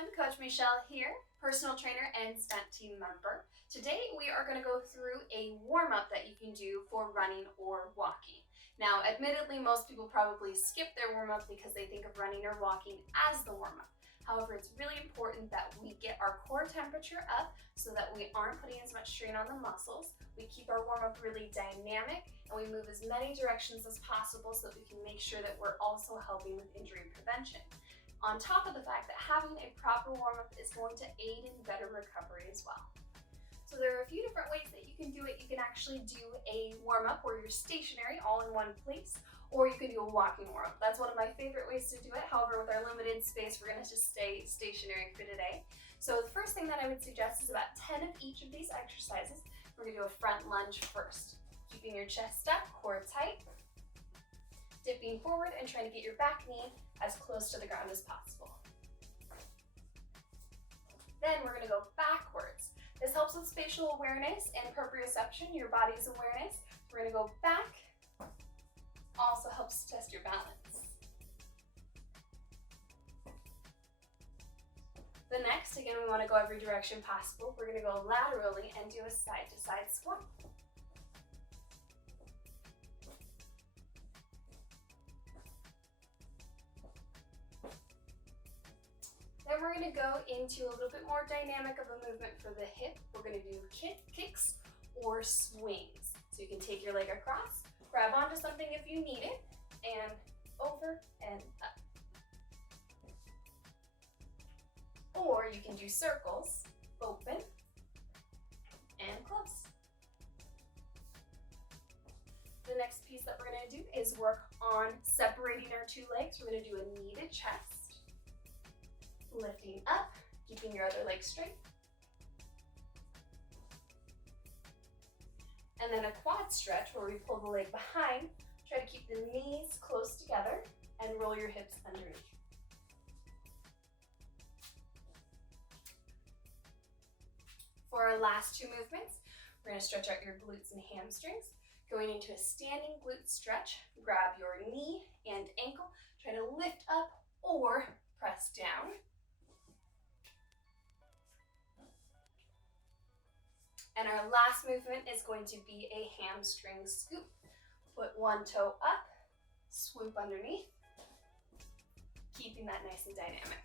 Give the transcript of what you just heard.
everyone, Coach Michelle here, personal trainer and stunt team member. Today we are going to go through a warm-up that you can do for running or walking. Now, admittedly, most people probably skip their warm-up because they think of running or walking as the warm-up. However, it's really important that we get our core temperature up so that we aren't putting as much strain on the muscles. We keep our warm-up really dynamic and we move as many directions as possible so that we can make sure that we're also helping with injury prevention. On top of the fact that having a proper warm-up is going to aid in better recovery as well. So there are a few different ways that you can do it. You can actually do a warm-up where you're stationary all in one place, or you can do a walking warm-up. That's one of my favorite ways to do it. However, with our limited space, we're gonna just stay stationary for today. So the first thing that I would suggest is about 10 of each of these exercises. We're gonna do a front lunge first. Keeping your chest up, core tight, dipping forward and trying to get your back knee as close to the ground as possible. Then we're gonna go backwards. This helps with spatial awareness and proprioception, your body's awareness. We're gonna go back, also helps test your balance. The next, again, we wanna go every direction possible. We're gonna go laterally and do a side-to-side squat. Then we're gonna go into a little bit more dynamic of a movement for the hip. We're gonna do kicks or swings. So you can take your leg across, grab onto something if you need it, and over and up. Or you can do circles, open and close. The next piece that we're gonna do is work on separating our two legs. We're gonna do a knee to chest. Lifting up, keeping your other leg straight. And then a quad stretch where we pull the leg behind, try to keep the knees close together and roll your hips underneath. For our last two movements, we're gonna stretch out your glutes and hamstrings. Going into a standing glute stretch, grab your knee and ankle, try to lift up or press down. And our last movement is going to be a hamstring scoop. Put one toe up, swoop underneath, keeping that nice and dynamic.